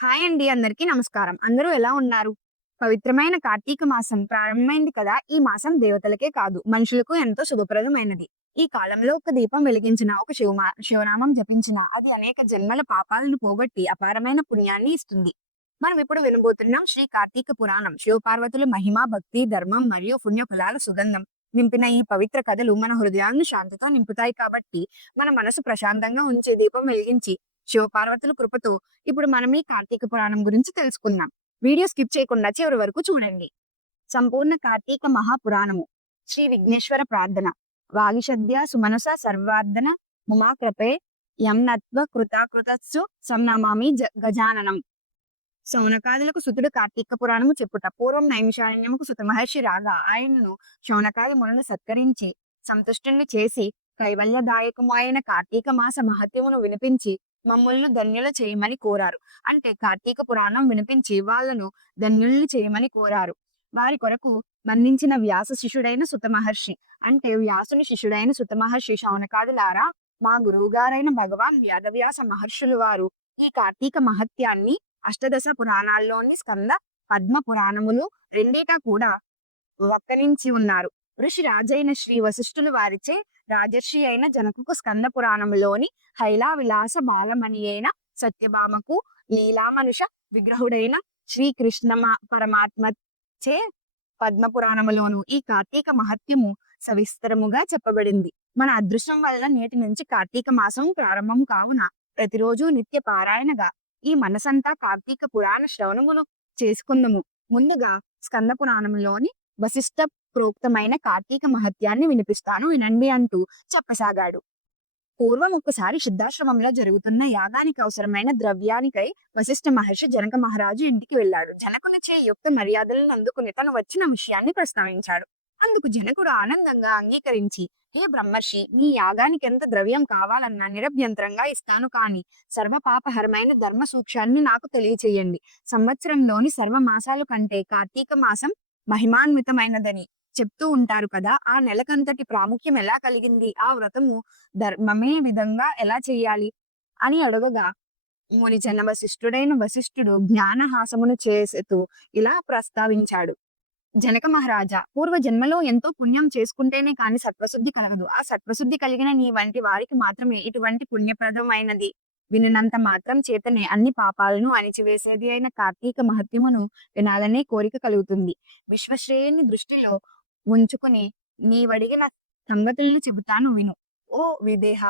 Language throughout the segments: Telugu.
హాయ్ అండి. అందరికీ నమస్కారం. అందరూ ఎలా ఉన్నారు? పవిత్రమైన కార్తీక మాసం ప్రారంభమైంది కదా! ఈ మాసం దేవతలకే కాదు, మనుషులకు ఎంతో శుభప్రదమైనది. ఈ కాలంలో ఒక దీపం వెలిగించిన, ఒక శివనామం జపించినా అది అనేక జన్మల పాపాలను పోగొట్టి అపారమైన పుణ్యాన్ని ఇస్తుంది. మనం ఇప్పుడు వినబోతున్నాం శ్రీ కార్తీక పురాణం. శివపార్వతుల మహిమ, భక్తి, ధర్మం మరియు పుణ్య ఫలాల సుగంధం నింపిన ఈ పవిత్ర కథలు మన హృదయాలను శాంతితో నింపుతాయి కాబట్టి, మన మనసు ప్రశాంతంగా ఉంచే దీపం వెలిగించి శివపార్వతుల కృపతో ఇప్పుడు మనం ఈ కార్తీక పురాణం గురించి తెలుసుకుందాం. వీడియో స్కిప్ చేయకుండా చివరి వరకు చూడండి. సంపూర్ణ కార్తీక మహాపురాణము. శ్రీ విఘ్నేశ్వర ప్రార్థన. వాగిషద్య సుమనస సర్వార్ధన ఉమాకృపే యం నత్వ కృతాకృతస్సు సంనమామి గజాననం. శౌనకాదులకు సుతుడు కార్తీక పురాణము చెప్పుట. పూర్వం నైమిషారణ్యముకు సుత మహర్షి రాగా ఆయనను శౌనకాది మునులు సత్కరించి సంతుష్టుని చేసి కైవల్యదాయకమైన కార్తీక మాస మహత్యమును వినిపించి మమ్ములను ధన్యులు చేయమని కోరారు. అంటే కార్తీక పురాణం వినిపించి వాళ్ళను ధన్యుల్ని చేయమని కోరారు. వారి కొరకు మన్నించిన వ్యాస శిష్యుడైన సుత మహర్షి. అంటే వ్యాసుని శిష్యుడైన సుత మహర్షి శౌనకాదులారా, మా గురువుగారైన భగవాన్ వేదవ్యాస మహర్షులు వారు ఈ కార్తీక మహత్యాన్ని అష్టదశ పురాణాల్లోని స్కంద పద్మ పురాణములు రెండిటా కూడా వక్కరించి ఉన్నారు. ఋషి రాజైన శ్రీ వశిష్ఠులు వారిచే రాజర్షి అయిన జనకుకు స్కంద పురాణములోని హైలా విలాస బాలమణి అయిన సత్యభామకు లీలామనుష విగ్రహుడైన శ్రీకృష్ణ పరమాత్మ చే పద్మ పురాణములోను ఈ కార్తీక మహత్యము సవిస్తరముగా చెప్పబడింది. మన అదృష్టం వల్ల నేటి నుంచి కార్తీక మాసం ప్రారంభం కావున ప్రతిరోజు నిత్య పారాయణగా ఈ మనసంతా కార్తీక పురాణ శ్రవణమును చేసుకుందము. ముందుగా స్కంద పురాణంలోని వశిష్ఠ ప్రోక్తమైన కార్తీక మహత్యాన్ని వినిపిస్తాను, వినండి అంటూ చెప్పసాగాడు. పూర్వం ఒక్కసారి సిద్ధాశ్రమంలో జరుగుతున్న యాగానికి అవసరమైన ద్రవ్యానికై వశిష్ఠ మహర్షి జనక మహారాజు ఇంటికి వెళ్ళాడు. జనకునిచే యుక్త మర్యాదలను అందుకుని తను వచ్చిన విషయాన్ని ప్రస్తావించాడు. అందుకు జనకుడు ఆనందంగా అంగీకరించి, హే బ్రహ్మర్షి, మీ యాగానికి ఎంత ద్రవ్యం కావాలన్నా నిరభ్యంతరంగా ఇస్తాను, కాని సర్వపాపహరమైన ధర్మ సూక్ష్యాన్ని నాకు తెలియచేయండి. సంవత్సరంలోని సర్వ మాసాల కంటే కార్తీక మాసం మహిమాన్వితమైనదని చెప్తూ ఉంటారు కదా, ఆ నెలకంతటి ప్రాముఖ్యం ఎలా కలిగింది? ఆ వ్రతము ధర్మమే విధంగా ఎలా చెయ్యాలి అని అడగగా, మునిజన వశిష్ఠుడైన వశిష్ఠుడు జ్ఞానహాసమును చేసేతూ ఇలా ప్రస్తావించాడు. జనక మహారాజా, పూర్వ జన్మలో ఎంతో పుణ్యం చేసుకుంటేనే కాని సత్వశుద్ధి కలగదు. ఆ సత్వశుద్ధి కలిగిన నీ వంటి వారికి మాత్రమే ఇటువంటి పుణ్యప్రదమైనది వినినంత మాత్రం చేతనే అన్ని పాపాలను అణిచివేసేది అయిన కార్తీక మహత్యమును వినాలనే కోరిక కలుగుతుంది. విశ్వశ్రేయుని దృష్టిలో ఉంచుకుని నీవడిగిన సంగతులను చెబుతాను విను. ఓ విదేహ,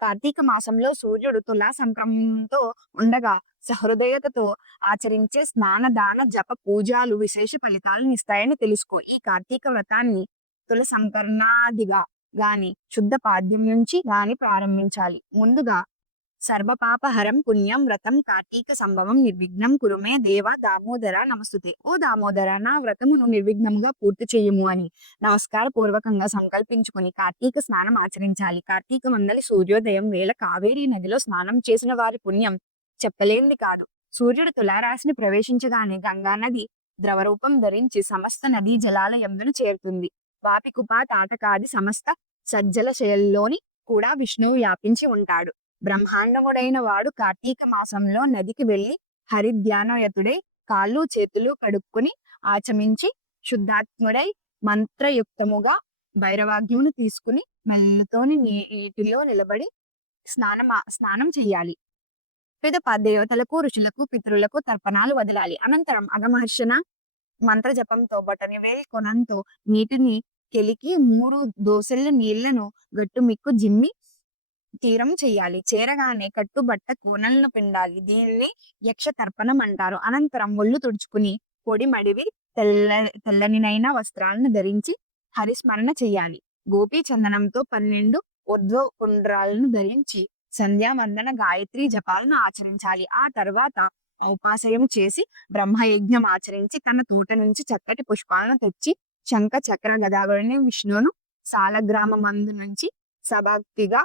కార్తీక మాసంలో సూర్యుడు తులా సంక్రమంతో ఉండగా సహృదయతతో ఆచరించే స్నాన దాన జప పూజలు విశేష ఫలితాలను ఇస్తాయని తెలుసుకో. ఈ కార్తీక వ్రతాన్ని తుల సంకరణాదిగా గాని శుద్ధ పాద్యం నుంచి గాని ప్రారంభించాలి. ముందుగా సర్వపాపహరం పుణ్యం వ్రతం కార్తీక సంభవం నిర్విఘ్నం కురుమే దేవ దామోదర నమస్తుతే. ఓ దామోదర, నా వ్రతమును నిర్విఘ్నముగా పూర్తి చెయ్యము అని నమస్కార పూర్వకంగా సంకల్పించుకొని కార్తీక స్నానం ఆచరించాలి. కార్తీక మండలి సూర్యోదయం వేళ కావేరీ నదిలో స్నానం చేసిన వారి పుణ్యం చెప్పలేంది కాదు. సూర్యుడు తులారాశిని ప్రవేశించగానే గంగా నది ద్రవరూపం ధరించి సమస్త నదీ జలాల యందును చేరుతుంది. వాపికుప తాటకాది సమస్త సజ్జల శయల్లోని కూడా విష్ణువు వ్యాపించి ఉంటాడు. బ్రహ్మాండముడైన వాడు కార్తీక మాసంలో నదికి వెళ్లి హరిధ్యానయతుడై కాళ్ళు చేతులు కడుక్కుని ఆచమించి శుద్ధాత్ముడై మంత్రయుక్తముగా భైరవాగ్యమును తీసుకుని మెల్లుతోని నీటిలో నిలబడి స్నానం చెయ్యాలి. పిదప దేవతలకు, ఋషులకు, పితరులకు తర్పణాలు వదలాలి. అనంతరం అగమహర్షణ మంత్ర జపంతో బొటనవేలు కొనంతో నీటిని కెలికి 3 దోసెల నీళ్లను గట్టుమిక్కు జిమ్మి తీరం చెయ్యాలి. చేరగానే కట్టుబట్ట కోనలను పిండాలి. దీనిని యక్ష తర్పణం అంటారు. అనంతరం ఒళ్ళు తుడుచుకుని పొడి మడివి తెల్లనినైన వస్త్రాలను ధరించి హరిస్మరణ చెయ్యాలి. గోపీ చందనంతో 12 ఊర్ధ్వపుండ్రాలను ధరించి సంధ్యావందన గాయత్రి జపాలను ఆచరించాలి. ఆ తర్వాత ఔపాసయం చేసి బ్రహ్మయజ్ఞం ఆచరించి తన తోట నుంచి చక్కటి పుష్పాలను తెచ్చి శంఖ చక్ర గదాగుడిని విష్ణువును సాలగ్రామందు నుంచి సభక్తిగా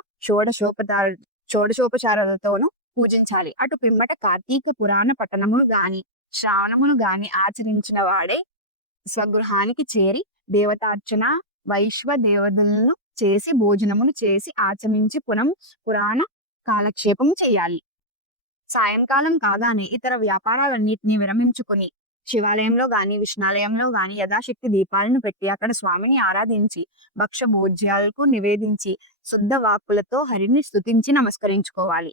షోడశోపచారాలతోనూ పూజించాలి. అటు పిమ్మట కార్తీక పురాణ పఠనమును గాని శ్రావణమును గాని ఆచరించిన వాడే స్వగృహానికి చేరి దేవతార్చన వైశ్వదేవతలను చేసి భోజనమును చేసి ఆచమించి పురాణ కాలక్షేపం చేయాలి. సాయంకాలం కాగానే ఇతర వ్యాపారాలన్నిటిని విరమించుకొని శివాలయంలో గాని, విష్ణాలయంలో గాని యథాశక్తి దీపాలను పెట్టి అక్కడ స్వామిని ఆరాధించి భక్షభోజ్యాలకు నివేదించి శుద్ధ వాక్కులతో హరిని స్తుతించి నమస్కరించుకోవాలి.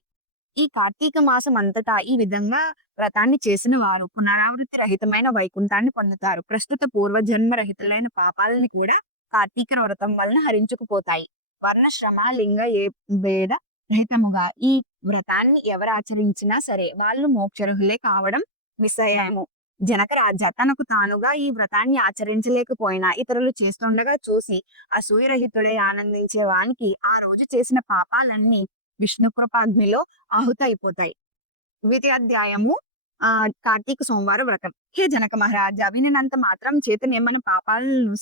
ఈ కార్తీక మాసం అంతటా ఈ విధంగా వ్రతాన్ని చేసిన వారు పునరావృత్తి రహితమైన వైకుంఠాన్ని పొందుతారు. ప్రస్తుత పూర్వజన్మ రహితులైన పాపాలని కూడా కార్తీక వ్రతం వలన హరించుకుపోతాయి. వర్ణ శ్రమ లింగ ఏ భేద రహితముగా ఈ వ్రతాన్ని ఎవరు ఆచరించినా సరే వాళ్ళు మోక్షార్హులే కావడం నిశ్చయము. జనక రాజా తనకు తానుగా ఈ వ్రతాన్ని ఆచరించలేకపోయినా ఇతరులు చేస్తుండగా చూసి అసూయరహితుడై ఆనందించే వానికి ఆ రోజు చేసిన పాపాలన్నీ విష్ణు కృపాగ్నిలో ఆహుతైపోతాయి. ద్వితీయాధ్యాయము కార్తీక సోమవార వ్రతం. హే జనక మహారాజా, వినినంత మాత్రం చేతనే మన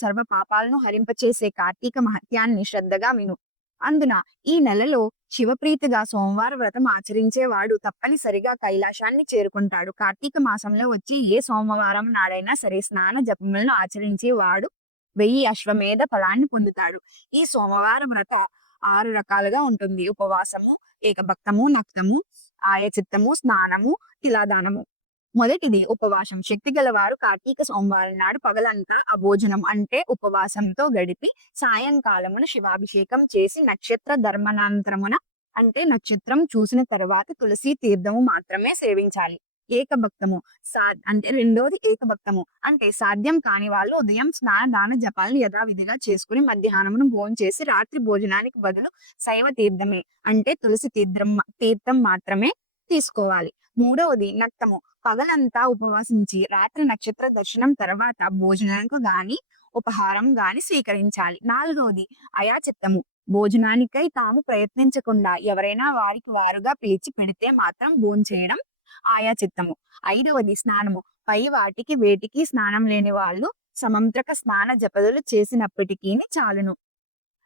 సర్వ పాపాలను హరింపచేసే కార్తీక మహత్యాన్ని శ్రద్ధగా విను. అందున ఈ నెలలో శివప్రీతిగా సోమవార వ్రతం ఆచరించేవాడు తప్పనిసరిగా కైలాసాన్ని చేరుకుంటాడు. కార్తీక మాసంలో వచ్చి ఏ సోమవారం నాడైనా సరే స్నాన జపములను ఆచరించేవాడు 1000 అశ్వమేధ ఫలాన్ని పొందుతాడు. ఈ సోమవార వ్రత 6 రకాలుగా ఉంటుంది. ఉపవాసము, ఏకభక్తము, నక్తము, ఆయచిత్తము, స్నానము, తిలాదానము. మొదటిది ఉపవాసం. శక్తి గలవారు కార్తీక సోమవారం నాడు పగలంతా అభోజనం అంటే ఉపవాసంతో గడిపి సాయంకాలమున శివాభిషేకం చేసి నక్షత్ర ధర్మనాంతరమున అంటే నక్షత్రం చూసిన తర్వాత తులసి తీర్థము మాత్రమే సేవించాలి. ఏకభక్తము అంటే రెండోది ఏకభక్తము అంటే సాధ్యం కాని వాళ్ళు ఉదయం స్నాన దాన జపాలను యథావిధిగా చేసుకుని మధ్యాహ్నమును భోంచేసి రాత్రి భోజనానికి బదులు శైవ తీర్థమే అంటే తులసి తీర్థం మాత్రమే తీసుకోవాలి. మూడవది నక్తము. పగలంతా ఉపవాసించి రాత్రి నక్షత్ర దర్శనం తర్వాత భోజనానికి గాని ఉపహారం గాని స్వీకరించాలి. నాలుగవది అయాచిత్తము. భోజనానికై తాము ప్రయత్నించకుండా ఎవరైనా వారికి వారుగా పిలిచి పెడితే మాత్రం భోంచేయడం ఆయాచిత్తము. ఐదవది స్నానము. పై వాటికి వేటికి స్నానం లేని వాళ్ళు సమంత్రక స్నాన జపదులు చేసినప్పటికీ చాలును.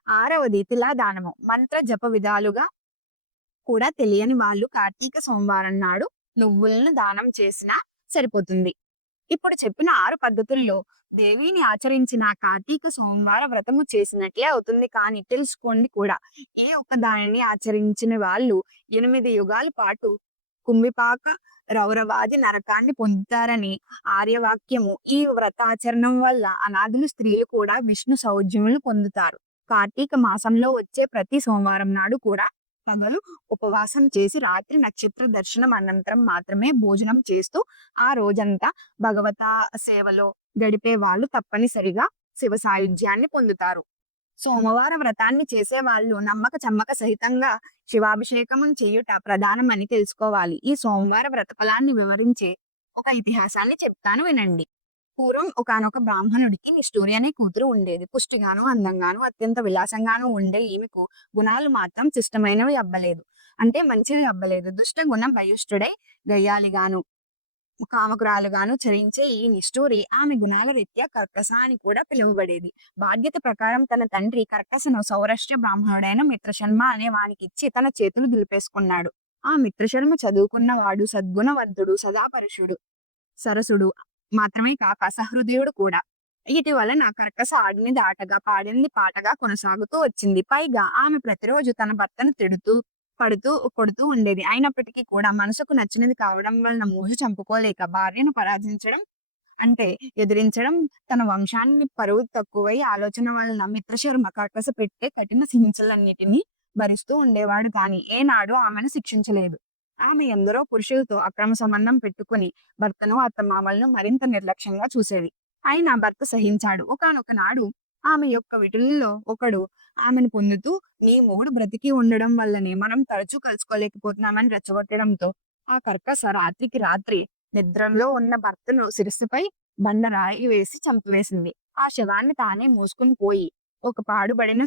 ఆరవది తిలాదానము. మంత్ర జప విధాలుగా కూడా తెలియని వాళ్ళు కార్తీక సోమవారం నాడు నువ్వులను దానం చేసినా సరిపోతుంది. ఇప్పుడు చెప్పిన 6 పద్ధతుల్లో దేవిని ఆచరించిన కార్తీక సోమవార వ్రతము చేసినట్లే అవుతుంది. కానీ తెలుసుకోండి కూడా, ఏ ఒక్క దానిని ఆచరించిన వాళ్ళు 8 యుగాల పాటు కుంభిపాక రౌరవాది నరకాన్ని పొందుతారని ఆర్యవాక్యము. ఈ వ్రతాచరణం వల్ల అనాథులు స్త్రీలు కూడా విష్ణు సౌజ్యములు పొందుతారు. కార్తీక మాసంలో వచ్చే ప్రతి సోమవారం నాడు కూడా పగలు ఉపవాసం చేసి రాత్రి నక్షత్ర దర్శనం అనంతరం మాత్రమే భోజనం చేస్తూ ఆ రోజంతా భగవతా సేవలో గడిపే వాళ్ళు తప్పనిసరిగా శివ సాయుధ్యాన్ని పొందుతారు. సోమవార వ్రతాన్ని చేసే వాళ్ళు నమ్మక చమ్మక సహితంగా శివాభిషేకం చేయుట ప్రధానమని తెలుసుకోవాలి. ఈ సోమవార వ్రత ఫలాన్ని వివరించే ఒక ఇతిహాసాన్ని చెప్తాను వినండి. పూర్వం ఒకానొక బ్రాహ్మణుడికి నిష్ఠూరి అనే కూతురు ఉండేది. పుష్టిగాను, అందంగాను, అత్యంత విలాసంగాను ఉండే ఈమెకు గుణాలు మాత్రం శిష్టమైనవి అబ్బలేదు. అంటే మంచిది అబ్బలేదు. దుష్ట గుణ భయుష్ఠుడై గయ్యాలిగాను కామకురాలుగాను చరించే ఈ నిష్ఠూరి ఆమె గుణాల రీత్యా కర్కస అని కూడా పిలువబడేది. బాధ్యత ప్రకారం తన తండ్రి కర్కసను సౌరాష్ట్ర బ్రాహ్మణుడైన మిత్రశర్మ అనే వానికిచ్చి తన చేతులు దులిపేసుకున్నాడు. ఆ మిత్రశర్మ చదువుకున్నవాడు, సద్గుణవంతుడు, సదాపరుషుడు, సరసుడు మాత్రమే కాక సహృదయుడు కూడా. ఇటీవల నా కర్కస ఆడినది ఆటగా పాడినది పాటగా కొనసాగుతూ వచ్చింది. పైగా ఆమె ప్రతిరోజు తన భర్తను తిడుతూ కొడుతూ ఉండేది. అయినప్పటికీ కూడా మనసుకు నచ్చినది కావడం వలన మోజు చంపుకోలేక భార్యను పరాజించడం అంటే ఎదిరించడం, తన వంశాన్ని పరువు తక్కువై ఆలోచన వలన మిత్రశర్మ కర్కస పెట్టే కఠిన హింసలన్నిటినీ భరిస్తూ ఉండేవాడు కానీ ఏనాడు ఆమెను శిక్షించలేదు. ఆమె ఎందరో పురుషులతో అక్రమ సంబంధం పెట్టుకుని భర్తను, అత్తమామలను మరింత నిర్లక్ష్యంగా చూసేది. అయినా భర్త సహించాడు. ఒకానొక నాడు ఆమె యొక్క విటులలో ఒకడు ఆమెను పొందుతూ నీ మొగుడు బ్రతికి ఉండడం వల్లనే మనం తరచూ కలుసుకోలేకపోతున్నామని రెచ్చగొట్టడంతో ఆ కర్కస రాత్రికి రాత్రి నిద్రలో ఉన్న భర్తను శిరస్సుపై బండరాయి వేసి చంపివేసింది. ఆ శవాన్ని తానే మోసుకుని పోయి ఒక పాడుబడిన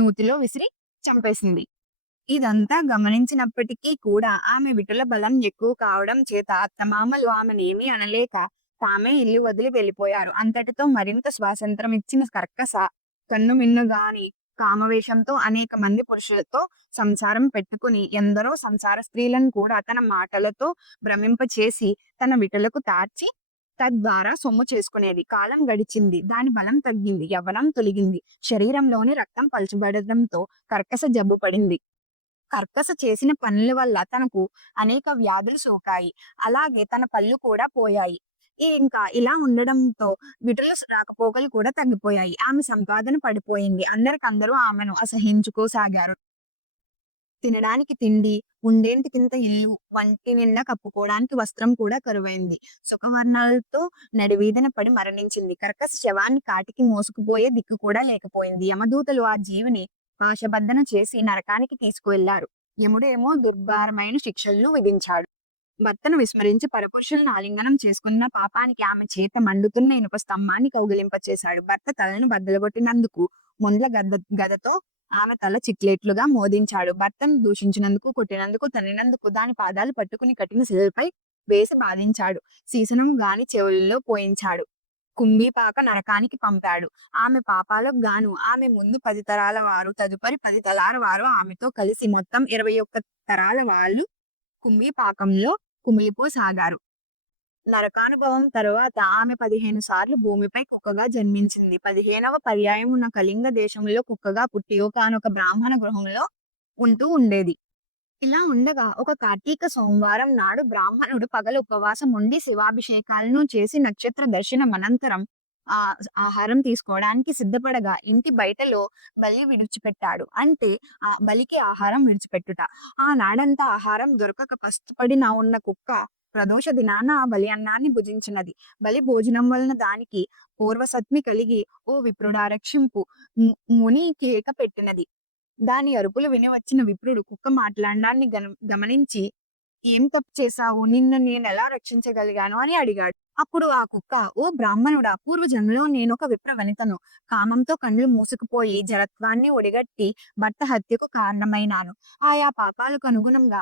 నూతిలో విసిరి చంపేసింది. ఇదంతా గమనించినప్పటికీ కూడా ఆమె విటుల బలం ఎక్కువ కావడం చేత అత్తమామలు ఆమెనేమీ అనలేక తామే ఇల్లు వదిలి వెళ్ళిపోయారు. అంతటితో మరింత స్వాతంత్రం ఇచ్చిన కర్కస కన్నుమిన్నుగాని కామవేషంతో అనేక మంది పురుషులతో సంసారం పెట్టుకుని ఎందరో సంసార స్త్రీలను కూడా తన మాటలతో భ్రమింపచేసి తన విటులకు తార్చి తద్వారా సొమ్ము చేసుకునేది. కాలం గడిచింది. దాని బలం తగ్గింది. యవ్వనం తొలగింది. శరీరంలోని రక్తం పలుచబడడంతో కర్కస జబ్బు పడింది. కర్కస చేసిన పనుల వల్ల తనకు అనేక వ్యాధులు సోకాయి. అలాగే తన పళ్ళు కూడా పోయాయి. ఇంకా ఇలా ఉండడంతో విటుల రాకపోకలు కూడా తగ్గిపోయాయి. ఆమె సంపాదన పడిపోయింది. అందరికందరూ ఆమెను అసహ్యించుకోసాగారు. తినడానికి తిండి, ఉండేంటికింత ఇల్లు, వంటి నిండా కప్పుకోవడానికి వస్త్రం కూడా కరువైంది. సుఖవర్ణాలతో నడివీధిన పడి మరణించింది. కర్కశ శవాన్ని కాటికి మోసుకుపోయే దిక్కు కూడా లేకపోయింది. యమదూతలు ఆ జీవిని పాశబద్ధన చేసి నరకానికి తీసుకువెళ్లారు. యముడేమో దుర్భరమైన శిక్షలను విధించాడు. భర్తను విస్మరించి పరపురుషులను ఆలింగనం చేసుకున్న పాపానికి ఆమె చేత మండుతున్న ఇనుప స్తంభాన్ని కౌగిలింపచేశాడు. భర్త తలను బద్దలుగొట్టినందుకు ముండ్ల గదతో ఆమె తల చిట్లేట్లుగా మోదించాడు. భర్తను దూషించినందుకు, కొట్టినందుకు, తన్నినందుకు దాని పాదాలు పట్టుకుని కఠిన శిలపై వేసి బాధించాడు. సీసనము గాని చెవులలో పోయించాడు. కుంభీపాక నరకానికి పంపాడు. ఆమె పాపాలకు గాను ఆమె ముందు 10 తరాల వారు, తదుపరి 10 తరాల వారు ఆమెతో కలిసి మొత్తం 21 తరాల వాళ్ళు కుంభీపాకంలో కుమిలిపోసాగారు. నరకానుభవం తరువాత ఆమె 15 సార్లు భూమిపై కుక్కగా జన్మించింది. 15వ పర్యాయమున కళింగ దేశంలో కుక్కగా పుట్టి ఒకానొక బ్రాహ్మణ గృహంలో ఉంటూ ఉండేది. ఇలా ఉండగా ఒక కార్తీక సోమవారం నాడు బ్రాహ్మణుడు పగలు ఉపవాసం ఉండి శివాభిషేకాలను చేసి నక్షత్ర దర్శనం అనంతరం ఆహారం తీసుకోవడానికి సిద్ధపడగా ఇంటి బయటలో బలి విడిచిపెట్టాడు. అంటే ఆ బలికి ఆహారం విడిచిపెట్టుట. ఆ నాడంతా ఆహారం దొరకక పస్తుపడిన ఉన్న కుక్క ప్రదోష దినాన ఆ బలి అన్నాన్ని భుజించినది. బలి భోజనం వలన దానికి పూర్వసత్మి కలిగి, ఓ విప్రుడా రక్షింపు ముని కేక పెట్టినది. దాని అరుపులు విని వచ్చిన విప్రుడు కుక్క మాట్లాడడాన్ని గమనించి, ఏం తప్పు చేశావు? నిన్ను నేనెలా రక్షించగలిగాను అని అడిగాడు. అప్పుడు ఆ కుక్క, ఓ బ్రాహ్మణుడా, పూర్వజన్మలో నేనొక విప్ర వనితను. కామంతో కళ్ళు మూసుకుపోయి జరత్వాన్ని ఒడిగట్టి భర్త హత్యకు కారణమైనాను. ఆయా పాపాలకు అనుగుణంగా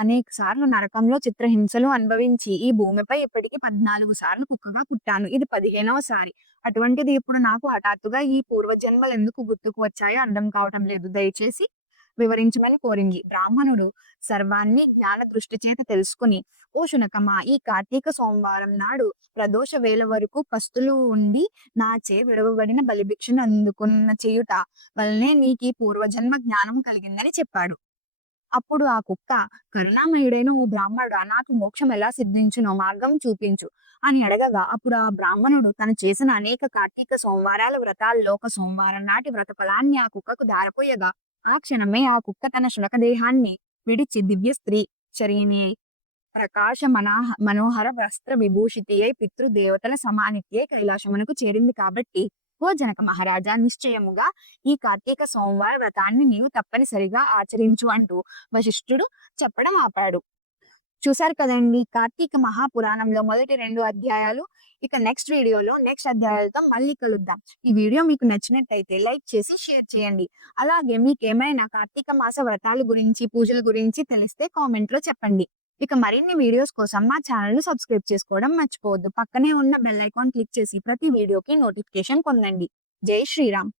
అనేక సార్లు నరకంలో చిత్రహింసలు అనుభవించి ఈ భూమిపై ఇప్పటికి 14 సార్లు కుక్కగా పుట్టాను. ఇది 15వ సారి. అటువంటిది ఇప్పుడు నాకు హఠాత్తుగా ఈ పూర్వజన్మలు ఎందుకు గుర్తుకు వచ్చాయో అర్థం కావటం లేదు. దయచేసి వివరించమని కోరింది. బ్రాహ్మణుడు సర్వాన్ని జ్ఞాన దృష్టి చేత తెలుసుకుని, ఓ శునకమా, ఈ కార్తీక సోమవారం నాడు ప్రదోష వేళ వరకు పస్తులు ఉండి నాచే విడవబడిన బలిభిక్షను అందుకున్న చేయుట వల్లనే నీకీ పూర్వజన్మ జ్ఞానం కలిగిందని చెప్పాడు. అప్పుడు ఆ కుక్క, కరుణామయుడైన ఓ బ్రాహ్మణుడా, నాకు మోక్షం ఎలా సిద్ధించునో మార్గం చూపించు అని అడగగా, అప్పుడు ఆ బ్రాహ్మణుడు తను చేసిన అనేక కార్తీక సోమవారాల వ్రతాల్లో ఒక సోమవారం నాటి వ్రత ఫలాన్ని ఆ కుక్కకు దారపోయగా, ఆ క్షణమే ఆ కుక్క తన శునక దేహాన్ని విడిచి దివ్య స్త్రీ శరీని ప్రకాశ మనోహర వస్త్ర విభూషితి అయి పితృదేవతల సమానిత్యై కైలాసమునకు చేరింది. కాబట్టి ఓ జనక మహారాజా, నిశ్చయముగా ఈ కార్తీక సోమవార వ్రతాన్ని నీవు తప్పనిసరిగా ఆచరించు అంటూ వశిష్ఠుడు చెప్పడం ఆపాడు. చూశారు కదండి, కార్తీక మహాపురాణంలో మొదటి 2 అధ్యాయాలు. ఇక నెక్స్ట్ వీడియోలో నెక్స్ట్ అధ్యాయాలతో మళ్ళీ కలుద్దాం. ఈ వీడియో మీకు నచ్చినట్టయితే లైక్ చేసి షేర్ చేయండి. అలాగే మీకేమైనా కార్తీక మాస వ్రతాల గురించి, పూజల గురించి తెలిస్తే కామెంట్ లో చెప్పండి. ఇక మరిన్ని వీడియోస్ కోసం మా ఛానల్ ను సబ్స్క్రైబ్ చేసుకోవడం మర్చిపోవద్దు. పక్కనే ఉన్న బెల్ ఐకాన్ క్లిక్ చేసి ప్రతి వీడియోకి నోటిఫికేషన్ పొందండి. జై శ్రీరామ్.